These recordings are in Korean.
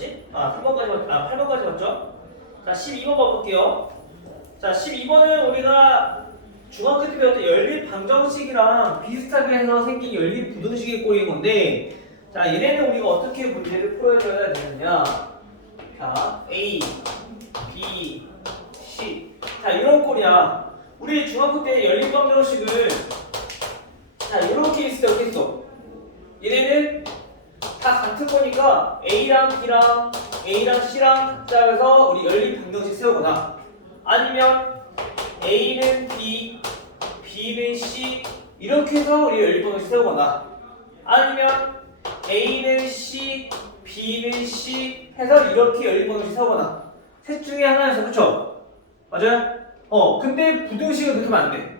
봤지? 8번까지 봤죠? 자, 12번 봐볼게요. 자, 12번은 우리가 중학교 때 배웠던 연립 방정식이랑 비슷하게 해서 생긴 연립 부등식의 꼴인 건데, 자, 얘네는 우리가 어떻게 문제를 풀어줘야 되느냐. 자, A, B, C. 자, 이런 꼴이야. 우리 중학교 때 연립 방정식은 자, 이렇게 있을 때 어떻게 있어? 얘네는 다 같은 거니까 A랑 B랑 A랑 C랑 각자 해서 우리 연립 방정식 세우거나, 아니면 A는 B, B는 C 이렇게 해서 우리 연립 방정식 세우거나, 아니면 A는 C, B는 C 해서 이렇게 연립 방정식 세우거나, 셋 중에 하나에서, 그쵸? 맞아요? 근데 부등식은 그렇게 하면 안 돼.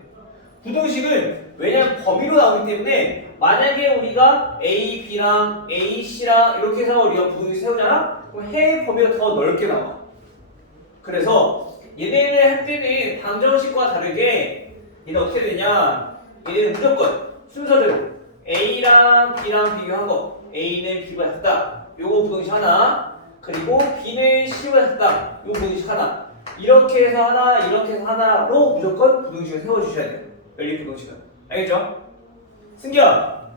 부등식은 왜냐면 범위로 나오기 때문에 만약에 우리가 A, B랑 A, C랑 이렇게 해서 우리가 부등식 세우잖아? 그럼 해의 범위가 더 넓게 나와. 그래서 얘네를 할 때는 방정식과 다르게 얘는 어떻게 되냐, 얘네는 무조건 순서대로 A랑 B랑 비교한 거, A는 B보다 작다 요거 부등식 하나, 그리고 B는 C보다 작다 요거 부등식 하나, 이렇게 해서 하나, 이렇게 해서 하나로 무조건 부등식을 세워주셔야 돼요. 연립 부등식은. 알겠죠? 승기야,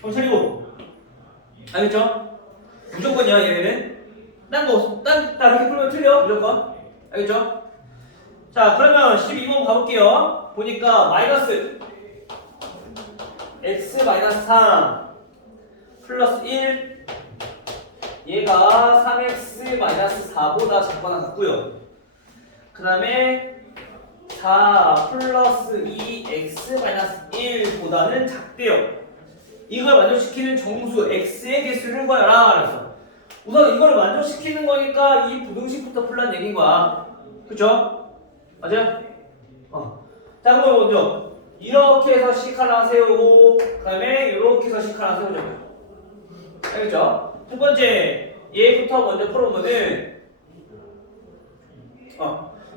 좀 차리고. 알겠죠? 무조건이야 얘네는. 딴 이렇게 풀면 틀려 무조건. 알겠죠? 자, 그러면 12번 가볼게요. 보니까 마이너스 x 마이너스 3 플러스 1, 얘가 3x 마이너스 4보다 작거나 같고요. 그 다음에 4 플러스 2x 마이너스 1보다는 작대요. 이걸 만족시키는 정수 x의 개수를 구하라. 그래서 우선 이걸 만족시키는 거니까 이 부등식부터 풀란 얘기인 거야. 그쵸? 맞아요? 자, 그럼 먼저 이렇게 해서 식 하나 세우고, 그 다음에 이렇게 해서 식 하나 세우자고요. 알겠죠? 첫 번째 얘부터 먼저 풀어보면은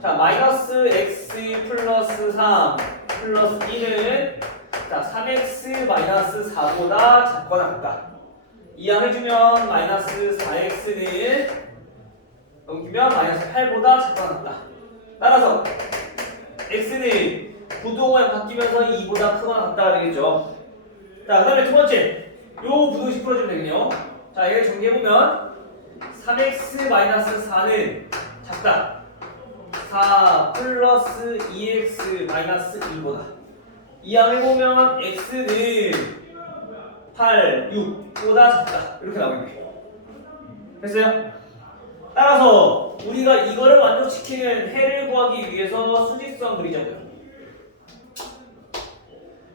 자, 마이너스 x 플러스 3 플러스 2는 자, 3x 마이너스 4보다 작거나 같다. 이항해주면 마이너스 4x는 넘기면 마이너스 8보다 작거나 같다. 따라서 x는 부동을 바뀌면서 2보다 크거나 같다가 되겠죠. 자, 그 다음에 두 번째 요 부등식 풀어주면 되겠네요. 자, 얘를 정리해보면 3x 마이너스 4는 작다. 4 플러스 2x 마이너스 1보다. 이항해보면 x는 8, 6보다 작다. 이렇게 나오겠네. 됐어요? 따라서 우리가 이거를 만족시키는 해를 구하기 위해서 수직선 그리자고요.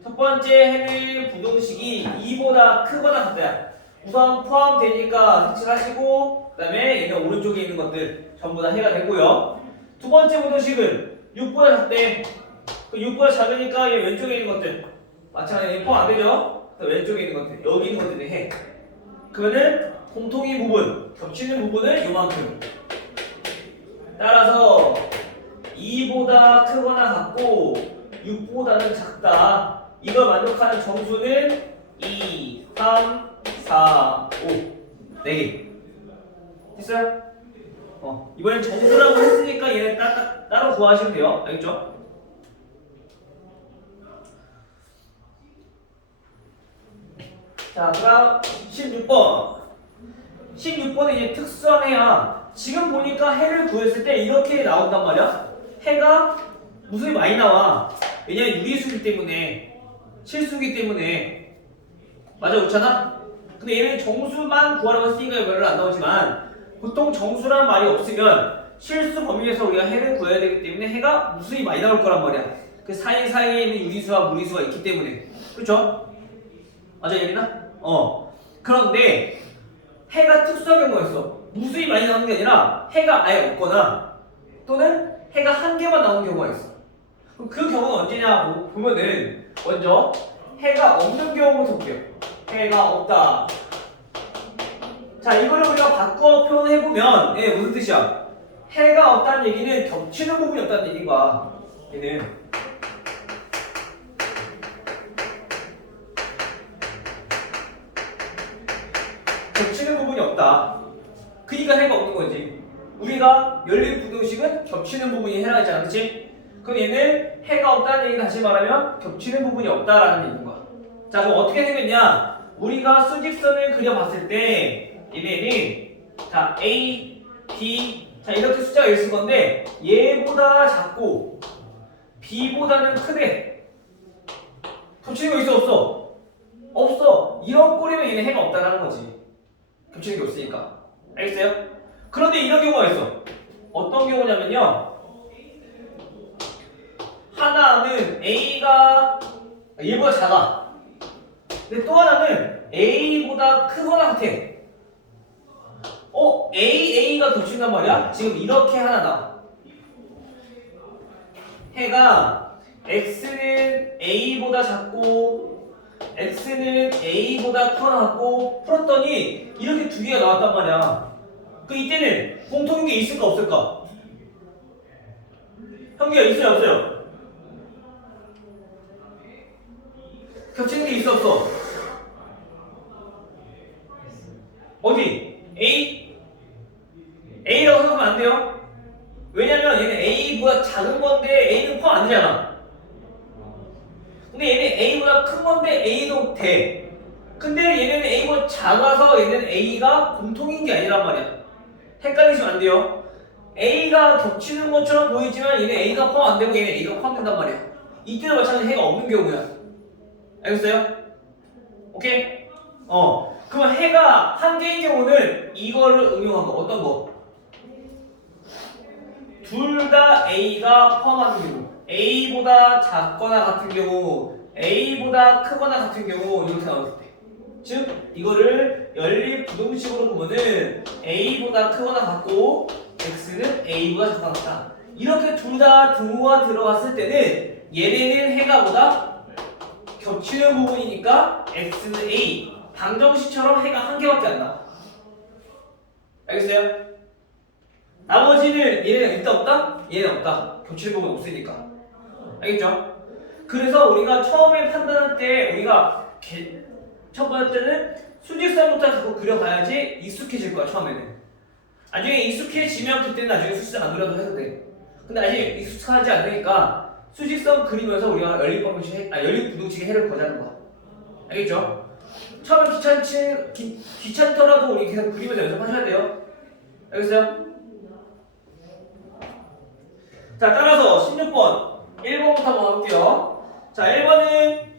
첫 번째 해는 부등식이 2보다 크거나 같다. 우선 포함되니까 색칠하시고, 그 다음에 얘는 오른쪽에 있는 것들 전부 다 해가 되고요. 두 번째 부등식은 6보다 작대. 그 6보다 작으니까 얘 왼쪽에 있는 것들 마찬가지로 포함 안 되죠? 왼쪽에 있는 것들, 여기 있는 것들이 해. 그러면은 공통인 부분, 겹치는 부분은 요만큼. 따라서 2보다 크거나 같고 6보다는 작다. 이걸 만족하는 정수는 2, 3, 4, 5. 4개. 됐어요? 이번엔 정수라고 했으니까 얘네 따로 구하시면 돼요. 알겠죠? 자, 그 다음 16번. 16번은 이제 특수한 해야. 지금 보니까 해를 구했을 때 이렇게 나온단 말이야. 해가 무수히 많이 나와. 왜냐면 유리수기 때문에, 실수기 때문에. 맞아, 그렇잖아? 근데 얘는 정수만 구하라고 했으니까 별로 안 나오지만, 보통 정수라는 말이 없으면 실수 범위에서 우리가 해를 구해야 되기 때문에 해가 무수히 많이 나올 거란 말이야. 그 사이사이에 있는 유리수와 무리수가 있기 때문에. 그렇죠? 맞아, 예린아? 그런데 해가 특수한 경우가 있어. 무수히 많이 나오는 게 아니라 해가 아예 없거나 또는 해가 한 개만 나오는 경우가 있어. 그럼 그 경우는 언제냐 보면은 먼저 해가 없는 경우부터 볼게요. 해가 없다. 자, 이거를 우리가 바꿔 표현해보면 무슨 뜻이야? 해가 없다는 얘기는 겹치는 부분이 없다는 얘기인 거야. 얘는 겹치는 부분이 없다. 그니까 해가 없는 거지. 우리가 열린 부등식은 겹치는 부분이 해라 했잖아, 그치? 그럼 얘는 해가 없다는 얘기 다시 말하면 겹치는 부분이 없다라는 얘기인 거야. 자, 그럼 어떻게 생겼냐? 우리가 수직선을 그려봤을 때 얘네는 자 A, B 자 이렇게 숫자가 있을 건데 얘보다 작고 B보다는 크대. 겹치는 거 있어 없어? 없어. 이런 꼴이면 얘는 해가 없다라는 거지. 겹치는 게 없으니까. 알겠어요? 그런데 이런 경우가 있어. 어떤 경우냐면요. 하나는 A가 얘보다 작아. 근데 또 하나는 A보다 크거나 같아. A가 겹친단 말이야? 지금 이렇게 하나다. 해가 X는 A보다 작고 X는 A보다 크거나 같고 풀었더니 이렇게 두 개가 나왔단 말이야. 그 이때는 공통인 게 있을까 없을까? 형기가 있어요 없어요? 겹치는 게 있어 없어? 어디? A? A라고 생각하면 안 돼요. 왜냐면 얘는 A보다 작은 건데 A는 포함 안 되잖아. 근데 얘는 A보다 큰 건데 A도 돼. 근데 얘는 A보다 작아서 얘는 A가 공통인 게 아니란 말이야. 헷갈리시면 안 돼요. A가 겹치는 것처럼 보이지만 얘는 A가 포함 안 되고 얘는 A가 포함된단 말이야. 이때도 마찬가지로 해가 없는 경우야. 알겠어요? 오케이? 그러면 해가 한 개인 경우는 이거를 응용한 거. 어떤 거? 둘 다 A가 포함하는 경우. A보다 작거나 같은 경우, A보다 크거나 같은 경우 이렇게 나올 때. 즉 이거를 연립 부등식으로 보면은 A보다 크거나 같고 X는 A보다 작거나 같다. 이렇게 둘 다 등호가 들어갔을 때는 얘네는 해가 보다 겹치는 부분이니까 X는 A 방정식처럼 해가 한 개밖에 안 나와. 알겠어요? 나머지는 얘는 있다 없다? 얘는 없다. 겹치는 부분 없으니까. 알겠죠? 그래서 우리가 처음에 판단할 때 우리가 첫 번째는 수직선부터 자꾸 그려봐야지 익숙해질 거야 처음에는. 나중에 익숙해지면 그때는 나중에 수직선 안 그려도 해도 돼. 근데 아직 익숙하지 않으니까 수직선 그리면서 우리가 연립 부등식의 해를 보자는 거야. 알겠죠? 처음에 귀찮더라도 우리 계속 그리면서 연습하셔야 돼요. 알겠어요? 자, 따라서 16번 1번부터 한번 가볼게요. 자, 1번은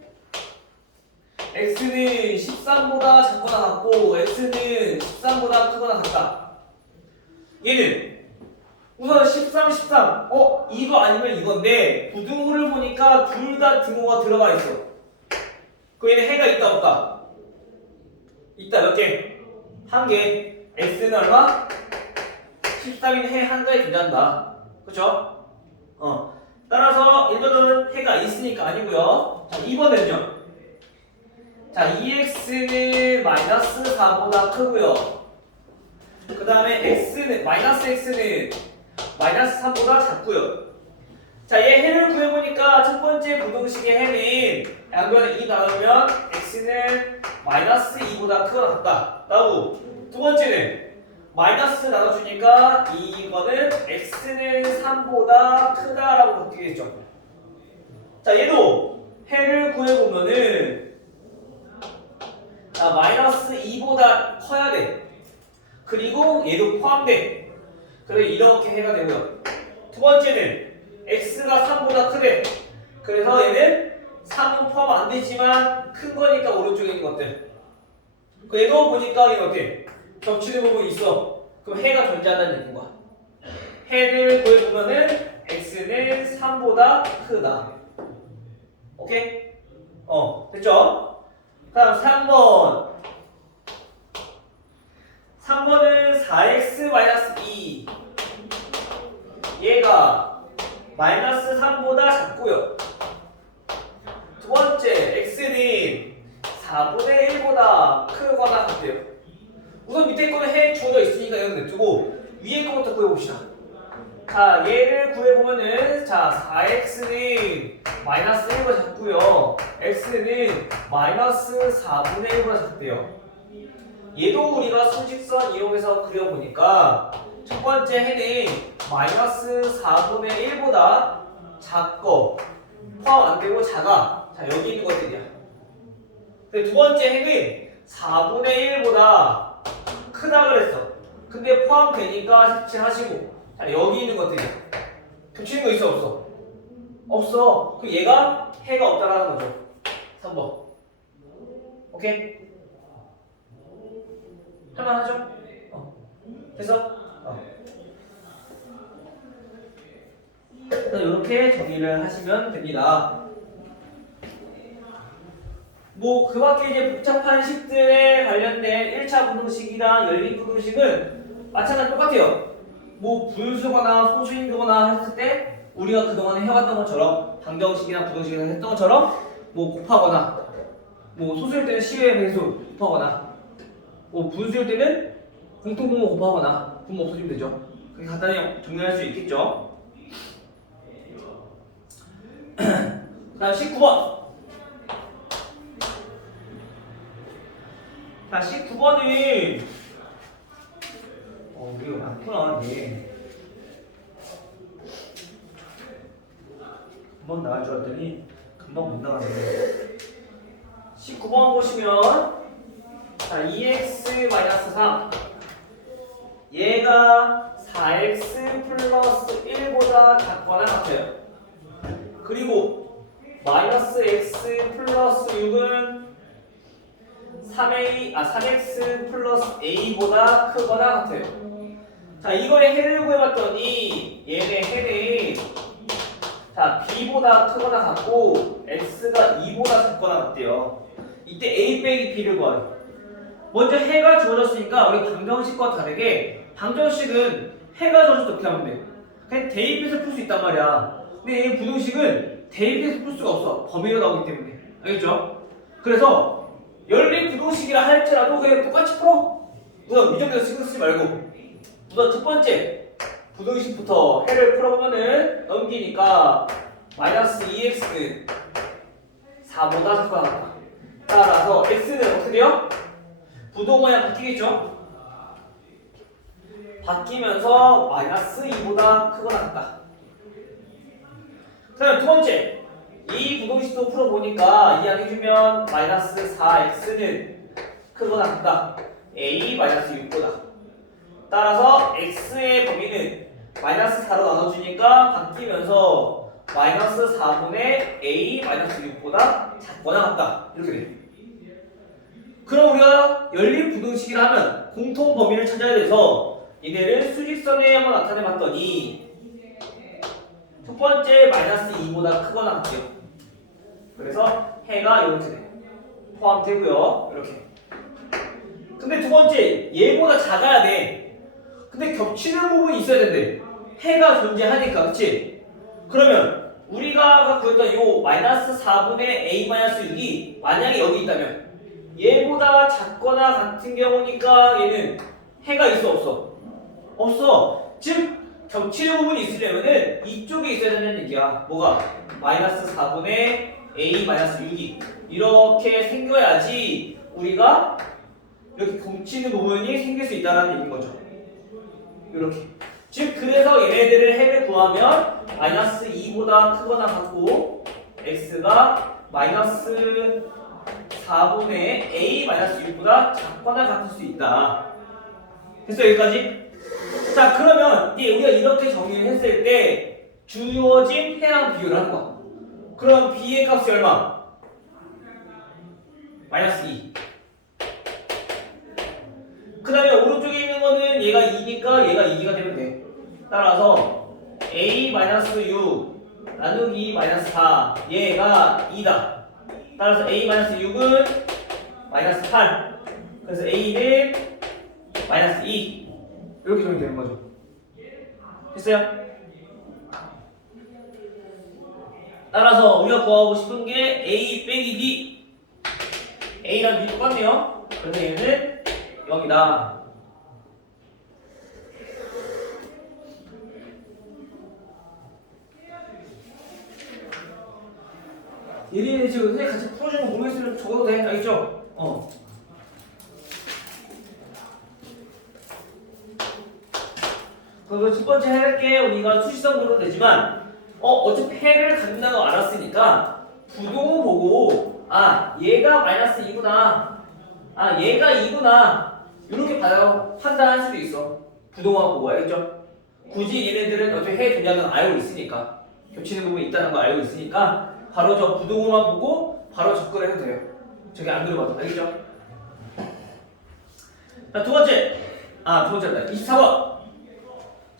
X는 13보다 작거나 같고 X는 13보다 크거나 같다. 얘는 우선 13, 13 이거 아니면 이건데 부등호를 보니까 둘 다 등호가 들어가 있어. 그 얘는 해가 있다 없다? 있다. 몇 개? 한 개. X는 얼마? 13인 해 한가에 존재한다. 그쵸? 따라서 1번은 해가 있으니까 아니고요. 자, 2번은요. 자, 2x는 마이너스 4보다 크고요. 그 다음에 x는 마이너스 x는 마이너스 3보다 작고요. 자, 얘 해를 구해보니까 첫 번째 부등식의 해는 양변에 2 나누면 x는 마이너스 2보다 크거나 같다. 라고. 두 번째는 마이너스 나눠주니까 이거는 x는 3보다 크다라고 바뀌겠죠. 자, 얘도 해를 구해보면은 자, 마이너스 2보다 커야 돼. 그리고 얘도 포함돼. 그래서 이렇게 해가 되고요. 두 번째는 x가 3보다 크대. 그래서 얘는 3은 포함 안 되지만 큰 거니까 오른쪽에 있는 것들. 얘도 보니까 이거 어때? 겹치는 부분이 있어. 그럼 해가 존재한다는 얘기인 거야. 해를 구해보면은 x는 3보다 크다. 오케이? 됐죠? 다음 3번. 3번은 4x-2 얘가 마이너스 3보다 작고요. 두 번째 x는 4분의 1보다 크거나 같대요. 우선 밑에 거는 해 주어져 있으니까 이건 냅두고 위에 거부터 구해봅시다. 자, 얘를 구해보면은 자 4x는 마이너스 1보다 작고요. x는 마이너스 4분의 1보다 작대요. 얘도 우리가 수직선 이용해서 그려보니까 첫 번째 해는 마이너스 4분의 1보다 작고 포함 안 되고 작아. 자, 여기 있는 것들이야. 근데 두 번째 핵은 4분의 1보다 크다 그랬어. 근데 포함되니까 색칠하시고. 자, 여기 있는 것들이야. 겹치는 거 있어 없어? 없어. 그 얘가 해가 없다라는 거죠. 3번. 오케이? 할만하죠? 됐어? 이렇게 정리를 하시면 됩니다. 뭐 그 밖에 이제 복잡한 식들에 관련된 1차 부등식이랑 연립 부등식은 마찬가지로 똑같아요. 뭐 분수거나 소수인거나 했을 때 우리가 그동안에 해왔던 것처럼 방정식이나 부등식에서 했던 것처럼 뭐 곱하거나 뭐 소수일 때는 시외 배수 곱하거나 뭐 분수일 때는 공통분모 곱하거나 분모 없어지면 되죠. 그렇게 간단히 정리할 수 있겠죠. 다음 19번. 자, 19번은 이거 많구나. 이게 금방 나갈 줄 알았더니 금방 못 나가네. 19번 보시면 자, 2x-3 얘가 4x 플러스 1보다 작거나 같아요. 그리고 마이너스 x 플러스 6은 3x 플러스 a보다 크거나 같아요. 자, 이거의 해를 구해봤더니 얘네 해는 자, b보다 크거나 같고 x가 2보다 작거나 같대요. 이때 a 빼기 b를 구하래요. 먼저 해가 주어졌으니까 우리 방정식과 다르게 방정식은 해가 주어졌을 때 어떻게 하면 돼? 그냥 대입해서 풀 수 있단 말이야. 근데 이 부등식은 대입해서 풀 수가 없어. 범위가 나오기 때문에. 알겠죠? 그래서 연립 부등식이라 할지라도 그냥 똑같이 풀어. 우선 미정에서 신경 쓰지 말고 우선 첫 번째 부등식부터 해를 풀어보면은 넘기니까 마이너스 2x는 4보다 작거나 같다. 따라서 x는 어떻게 돼요? 부동 모양 바뀌겠죠? 바뀌면서 마이너스 2보다 크거나 같다. 그 다음 두 번째 이 부등식도 풀어보니까 이야기해주면 마이너스 4x는 크거나 같다. a 마이너스 6보다. 따라서 x의 범위는 마이너스 4로 나눠주니까 바뀌면서 마이너스 4분의 a 마이너스 6보다 작거나 같다. 이렇게 돼요. 그럼 우리가 연립 부등식이라 하면 공통 범위를 찾아야 돼서 얘네를 수직선에 한번 나타내 봤더니 첫 번째 마이너스 2보다 크거나 같아요. 그래서 해가 이렇게 포함되고요. 이렇게. 근데 두 번째 얘보다 작아야 돼. 근데 겹치는 부분이 있어야 된대. 해가 존재하니까, 그치? 그러면 우리가 구했던 요 마이너스 4분의 a 마이너스 6이 만약에 여기 있다면 얘보다 작거나 같은 경우니까 얘는 해가 있어 없어? 없어. 즉 겹치는 부분이 있으려면은 이쪽에 있어야 된다는 얘기야. 뭐가? 마이너스 4분의 a 마이너스 6이 이렇게 생겨야지 우리가 이렇게 겹치는 부분이 생길 수 있다는 얘기인 거죠. 이렇게. 즉 그래서 얘네들을 해를 구하면 마이너스 2보다 크거나 같고 x가 마이너스 4분의 a 마이너스 6보다 작거나 같을 수 있다. 됐어 여기까지? 자 그러면 이제 우리가 이렇게 정리를 했을 때 주어진 해랑 비교를 하는 거야. 그럼 b의 값이 얼마? 마이너스 2. 그 다음에 오른쪽에 있는 거는 얘가 2니까 얘가 2가 되면 돼. 따라서 a 마이너스 6 나누기 마이너스 4 얘가 2다. 따라서 a 마이너스 6은 마이너스 8. 그래서 a는 마이너스 2. 이렇게 정리되는 거죠. 됐어요? 따라서 우리가 구하고 싶은 게 a 빼기 b. a랑 b 똑같네요. 그래서 얘는 0이다. 얘네 지금 선생님 같이 풀어주는 거 모르겠으면 적어도 돼. 알겠죠? 그리고 첫 번째 해낼게 우리가 수시성으로 되지만 어차피 해를 갖는다는 거 알았으니까 부동호 보고 아 얘가 마이너스 2구나 아 얘가 2구나 이렇게 판단할 수도 있어. 부동호 보고 알겠죠? 굳이 얘네들은 어차피 해 동작은 알고 있으니까 겹치는 부분이 있다는 거 알고 있으니까 바로 저 부동호만 보고 바로 접근을 해도 돼요. 저게 안 그려봐도 알겠죠? 자, 두 번째다. 24번.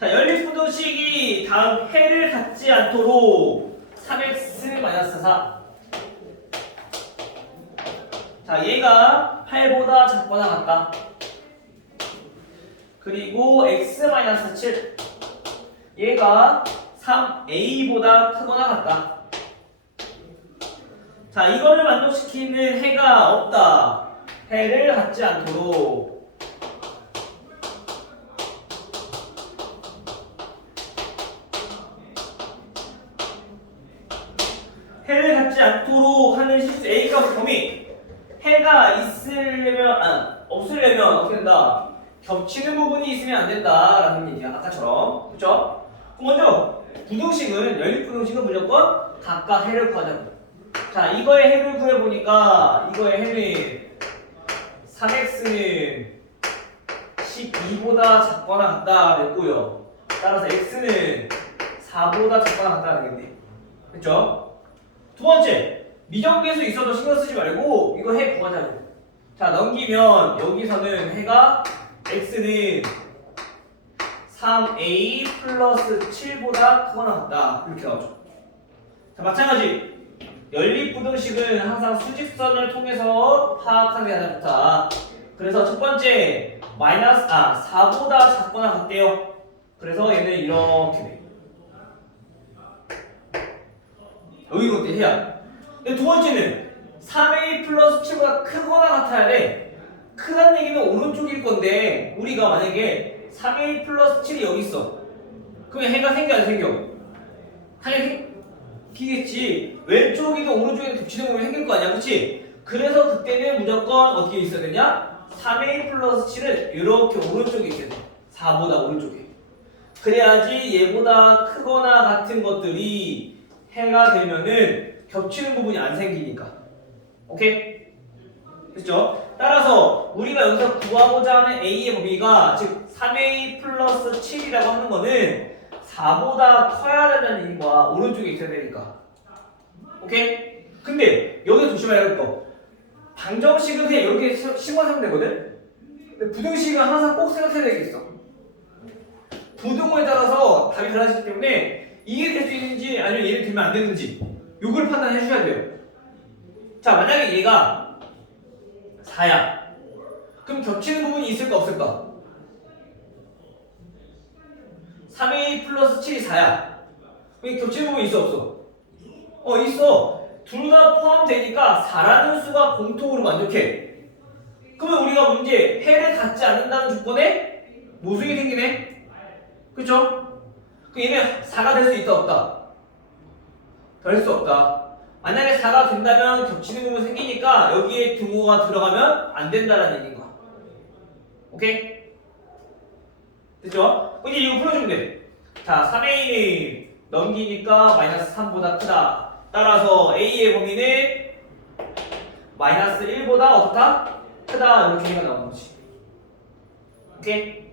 자, 연립부등식이 다음 해를 갖지 않도록 3x-4. 자, 얘가 8보다 작거나 같다. 그리고 x-7. 얘가 3a보다 크거나 같다. 자, 이거를 만족시키는 해가 없다. 해를 갖지 않도록. 해를 갖지 않도록 하는 실수 A 값의 범위. 해가 없으려면 어떻게 된다? 겹치는 부분이 있으면 안 된다라는 얘기야. 아까처럼. 그쵸? 그럼 먼저 부등식은 연립부등식은 무조건 각각 해를 구하자고. 자, 이거의 해를 구해보니까 이거의 해는 3x는 12보다 작거나 같다 그랬고요. 따라서 x는 4보다 작거나 같다 되겠네. 그쵸? 두 번째, 미정계수 있어도 신경 쓰지 말고 이거 해 구하자고. 자, 넘기면 여기서는 해가 x는 3a 플러스 7보다 크거나 같다 이렇게 나오죠. 자, 마찬가지 연립부등식은 항상 수직선을 통해서 파악하는 게 가장 좋다. 그래서 첫 번째 4보다 작거나 같대요. 그래서 얘는 이렇게 돼. 여기 어때 해야. 근데 두 번째는 3a 플러스 7보다 크거나 같아야 돼. 크다는 얘기는 오른쪽일 건데 우리가 만약에 3a 플러스 7이 여기 있어. 그러면 해가 생겨 안 생겨? 당연히 생기겠지. 왼쪽이든 오른쪽이든 겹치는 부분이 생길 거 아니야, 그렇지? 그래서 그때는 무조건 어떻게 있어야 되냐? 3a 플러스 7은 이렇게 오른쪽에 있어야 돼. 4보다 오른쪽에. 그래야지 얘보다 크거나 같은 것들이 해가 되면은 겹치는 부분이 안 생기니까. 오케이? 됐죠? 따라서 우리가 여기서 구하고자 하는 a의 범위가 즉 3a 플러스 7이라고 하는 거는 4보다 커야 된다는 얘기인 거야. 오른쪽에 있어야 되니까. 오케이? 근데 여기서 조심해야 할 거. 방정식은 그냥 이렇게 심어하면 되거든? 근데 부등식은 항상 꼭 생각해야 되겠어. 부등호에 따라서 답이 달라지기 때문에 이게 될 수 있는지 아니면 얘를 되면 안 되는지 요걸 판단해 주셔야 돼요. 자, 만약에 얘가 4야. 그럼 겹치는 부분이 있을까 없을까? 3a 플러스 7이 4야. 그럼 겹치는 부분이 있어 없어? 있어. 둘 다 포함되니까 4라는 수가 공통으로 만족해. 그러면 우리가 문제 해를 갖지 않는다는 조건에 모순이 생기네. 그쵸? 그럼 얘는 4가 될 수 있다 없다? 될 수 없다. 만약에 4가 된다면 겹치는 부분 생기니까 여기에 등호가 들어가면 안 된다라는 얘기인 거야. 오케이? 됐죠? 이제 이거 풀어주면 돼. 자, 3a는 넘기니까 마이너스 3보다 크다. 따라서 a의 범위는 마이너스 1보다 어떻다? 크다. 이렇게 얘기가 나오는 거지. 오케이?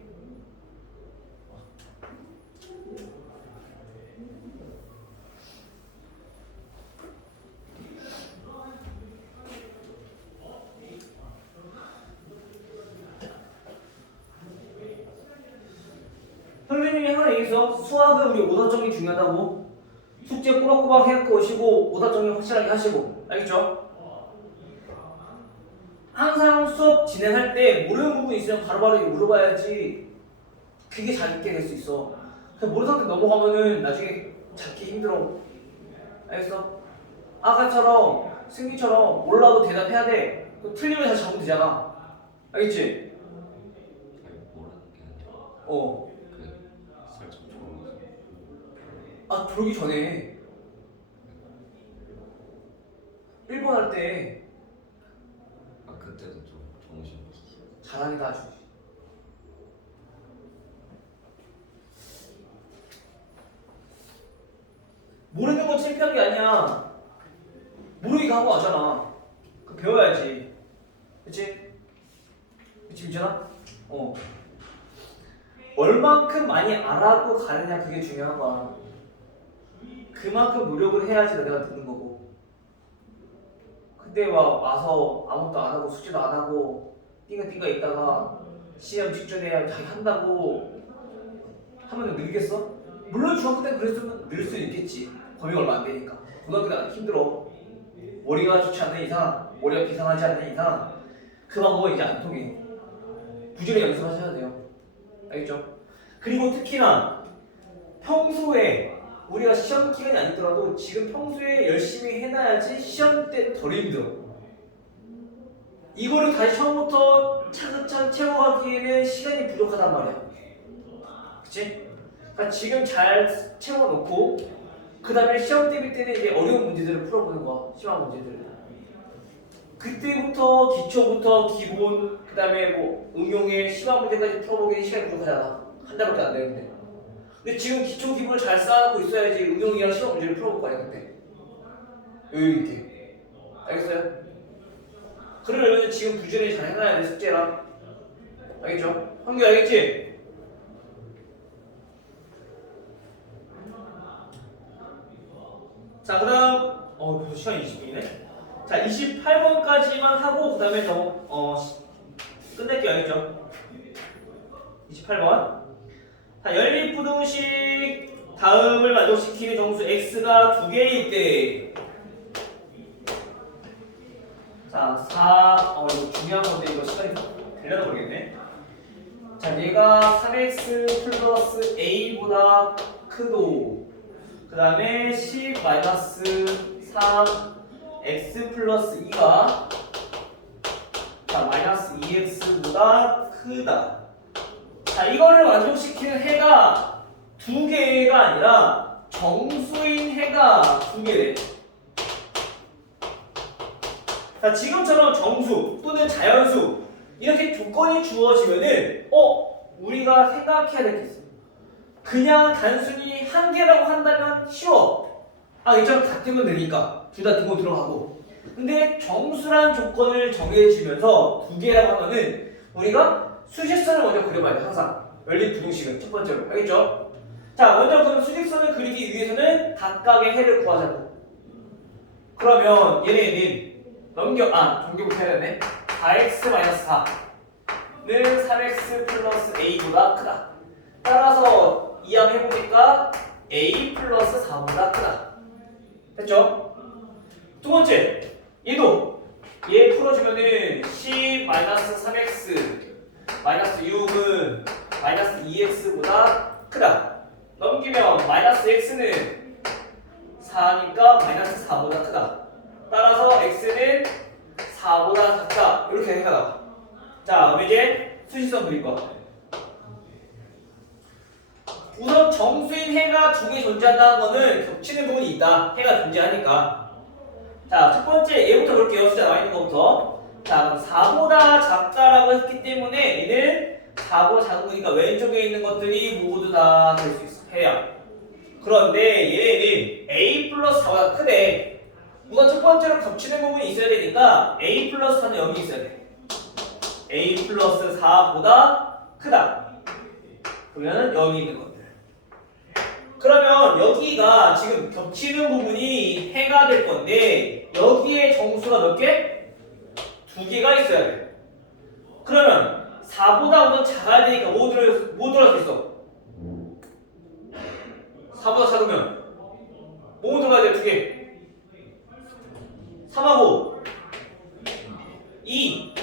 선생님이 하나 얘기했어. 수학은 우리 오답 정리 중요하다고. 숙제 꼬박꼬박 해갖고 오시고 오답 정리 확실하게 하시고. 알겠죠? 항상 수업 진행할 때 모르는 부분 있으면 바로바로 물어봐야지 그게 잘 있게 될 수 있어. 그냥 모르는 상태 넘어가면은 나중에 찾기 힘들어. 알겠어? 아까처럼 승기처럼 몰라도 대답해야 돼. 틀리면 다시 적으면 되잖아. 알겠지? 살짝 좋아서. 그러기 전에 1번 할 때 그때도 좀 정신이 없었어. 잘하긴 아주. 모르는 건 창피한 게 아니야. 모르기가 하고 왔잖아. 그 배워야지. 그치? 그치 민준아? 얼만큼 많이 알아고 가느냐 그게 중요한 거야. 그만큼 노력을 해야지 내가 듣는 거고. 근데 막 와서 아무것도 안 하고 숙제도 안 하고 띵가띵가 있다가 시험 직전에 자기 한다고 하면 늘겠어? 물론 중학교 때 그랬으면 늘 수 있겠지. 범위가 얼마 안 되니까. 고등학교 때는 힘들어. 머리가 좋지 않는 이상, 머리가 비상하지 않는 이상 그 방법은 이제 안 통해. 부지런히 연습하셔야 돼요. 알겠죠? 그리고 특히나 평소에 우리가 시험 기간이 아니더라도 지금 평소에 열심히 해놔야지 시험 때 덜 힘들어. 이거를 다시 처음부터 차근차근 채워가기에는 시간이 부족하단 말이야. 그치? 그러니까 지금 잘 채워놓고 그 다음에 시험 대비 때는 이제 어려운 문제들을 풀어보는 거야. 심한 문제들을. 그때부터 기초부터 기본 그 다음에 뭐 응용에 심한 문제까지 풀어보기엔 시간이 부족하잖아. 한 달밖에 안 되는데. 근데 지금 기초 기본을 잘 쌓고 있어야지 응용이랑 심한 문제를 풀어볼 거 아니야 그때. 여유 있게. 알겠어요? 그러려면 지금 부지런히 잘 해놔야 돼 숙제랑. 알겠죠? 한규 알겠지? 자, 그 다음, 벌써 시간 20분이네? 자, 28번까지만 하고, 그 다음에 끝낼게요. 알겠죠? 28번. 자, 연립부등식 다음을 만족시키는 정수 x가 두 개일 때. 자, 이거 중요한 건데, 이거 시간이 되려나 모르겠네. 자, 얘가 3x 플러스 a보다 크도. 그 다음에 10 마이너스 3 x 플러스 2가 자 마이너스 2x보다 크다. 자 이거를 만족시키는 해가 두 개가 아니라 정수인 해가 두 개래. 자 지금처럼 정수 또는 자연수 이렇게 조건이 주어지면은 우리가 생각해야 될 게 있어. 그냥 단순히 한 개라고 한다면 쉬워. 이처럼 다 뜨면 되니까 둘 다 등호 들어가고. 근데 정수란 조건을 정해지면서 두 개라고 하면은 우리가 수직선을 먼저 그려봐야 돼. 항상 연립부등식은 첫 번째로. 알겠죠? 자 먼저 그럼 수직선을 그리기 위해서는 각각의 해를 구하자고. 그러면 얘네는 정규부터 해야 되네. 4x-4는 3x 플러스 a보다 크다. 따라서 이항해보니까 a 플러스 4보다 크다. 됐죠? 두 번째, 얘 풀어주면은 10 마이너스 3x 마이너스 6은 마이너스 2x보다 크다. 넘기면 마이너스 x는 4니까 마이너스 4보다 크다. 따라서 x는 4보다 작다. 이렇게 해가. 자, 그럼 이제 수직선 그릴 거야. 우선 정수인 해가 두 개 존재한다는 거는 겹치는 부분이 있다. 해가 존재하니까. 자, 첫 번째 얘부터 볼게요. 숫자 나와 있는 거부터. 자, 그럼 4보다 작다라고 했기 때문에 얘는 4보다 작은 거니까 왼쪽에 있는 것들이 모두 다 될 수 있어. 해야. 그런데 얘는 a 플러스 4보다 크대. 우선 첫 번째로 겹치는 부분이 있어야 되니까 a 플러스 4는 여기 있어야 돼. a 플러스 4보다 크다. 그러면 여기 있는 것들. 그러면 여기가 지금 겹치는 부분이 해가 될 건데 여기에 정수가 몇 개? 두 개가 있어야 돼. 그러면 4보다 우선 작아야 되니까 뭐 들어갈 수 있어? 4보다 작으면 뭐 들어가야 돼? 두 개. 3하고 2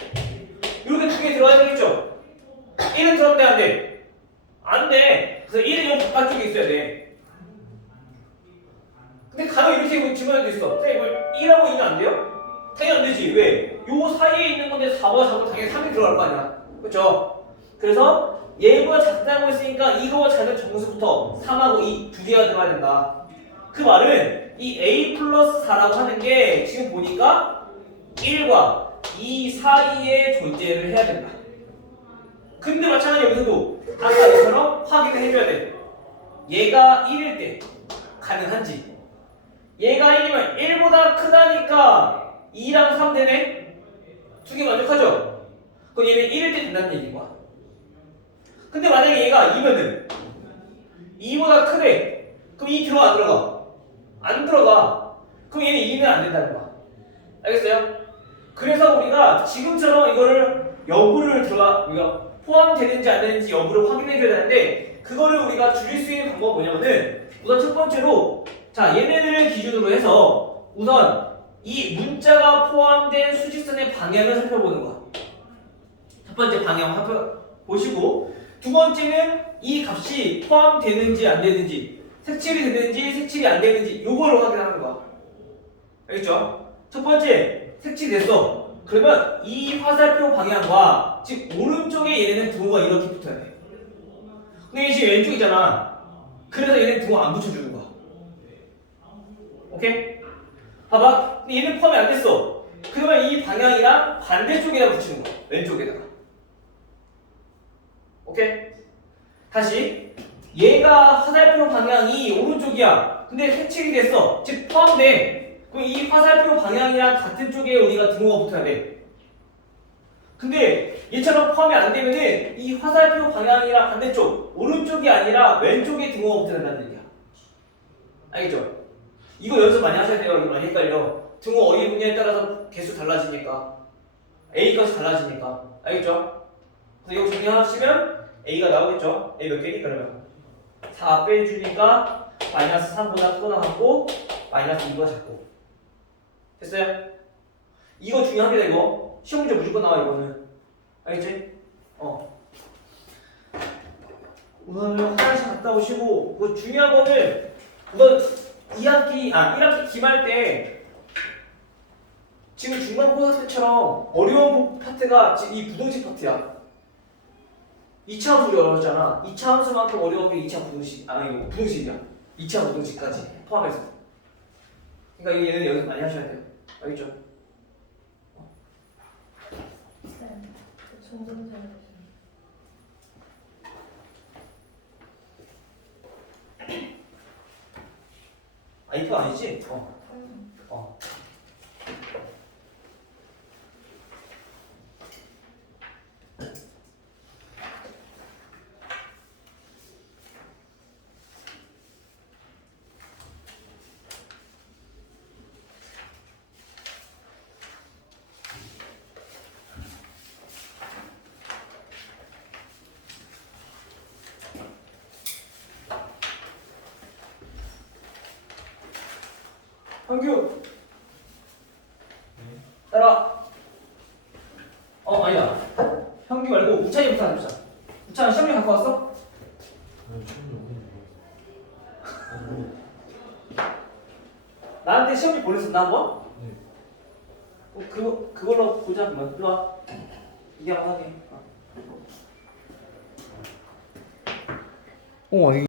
이렇게 두 개 들어가야 되겠죠? 1은 들어가면 돼? 안 돼? 안 돼. 그래서 1은 여기 바깥쪽에 있어야 돼. 근데 가면 이렇게 집어넣을 수 있어. 쌤, 이걸 1하고 2는 안 돼요? 당연히 안 되지. 왜? 요 사이에 있는 건데 4보다 작으면 당연히 3이 들어갈 거 아니야. 그쵸? 그래서 얘보다 작다고 했으니까 이거보다 작은 정수부터 3하고 2 두 개가 들어가야 된다. 그 말은 이 a 플러스 4라고 하는 게 지금 보니까 1과 2 사이에 존재를 해야 된다. 근데 마찬가지로 여기서도 아까 얘처럼 확인을 해줘야 돼. 얘가 1일 때 가능한지 얘가 1이면 1보다 크다니까 2랑 3 되네? 두 개 만족하죠? 그럼 얘는 1일 때 된다는 얘기인 거야. 근데 만약에 얘가 2면은 2보다 크대. 그럼 2 들어가 안 들어가? 안 들어가. 그럼 얘는 2면 안 된다는 거야. 알겠어요? 그래서 우리가 지금처럼 이거를 여부를 우리가 포함되는지 안 되는지 여부를 확인해 줘야 되는데 그거를 우리가 줄일 수 있는 방법은 뭐냐면은 우선 첫 번째로 자 얘네들을 기준으로 해서 우선 이 문자가 포함된 수직선의 방향을 살펴보는 거야. 첫 번째 방향 살펴보시고 두 번째는 이 값이 포함되는지 안 되는지 색칠이 되는지 색칠이 안 되는지 요거를 확인하는 거야. 알겠죠? 첫 번째 색칠됐어. 그러면 이 화살표 방향과 즉 오른쪽에 얘네는 등호가 이렇게 붙어야 돼. 근데 얘 지금 왼쪽이잖아. 그래서 얘는 등호 안 붙여주는 거야. 오케이? 봐봐. 근데 얘는 포함이 안 됐어. 그러면 이 방향이랑 반대쪽에다 붙이는 거야. 왼쪽에다가. 오케이? 다시. 얘가 화살표 방향이 오른쪽이야. 근데 색칠이 됐어. 즉 포함돼. 그럼 이 화살표 방향이랑 같은 쪽에 우리가 등호가 붙어야 돼. 근데 얘처럼 포함이 안 되면은 이 화살표 방향이랑 반대쪽 오른쪽이 아니라 왼쪽에 등호가 붙어야 된다는 얘기야. 알겠죠? 이거 연습 많이 하셔야 돼요. 이거 많이 헷갈려. 등호 어디 분야에 따라서 개수 달라지니까 A 값이 달라지니까. 알겠죠? 그래서 이거 정리하시면 A가 나오겠죠? A 몇 개니 그러면 4 빼주니까 마이너스 3보다 크거나 같고 마이너스 2보다 작고. 됐어요? 이거 중요한 게 이거 시험 문제 무조건 나와 이거는. 알겠지? 우선 화장실 갔다 오시고 그 중요한 거는 우선 1학기 기말 때 지금 중간고사 때처럼 어려운 파트가 지금 이 부등식 파트야. 2차 함수 어렵잖아. 2차 함수만큼 어려운 게 2차 부등식 이거 부등식이야. 2차 부등식까지 포함해서. 그러니까 얘는 연습 많이 하셔야 돼요. 알겠죠? 점점 잘 이거 아니지? 한규 따라. 아니다. 현규 말고 우찬이부터 하자. 우찬 시험지 갖고 왔어? 나한테 시험지 보냈었나 한번? 그걸로 보자 그러면. 일로 와. 이게 한번 하게.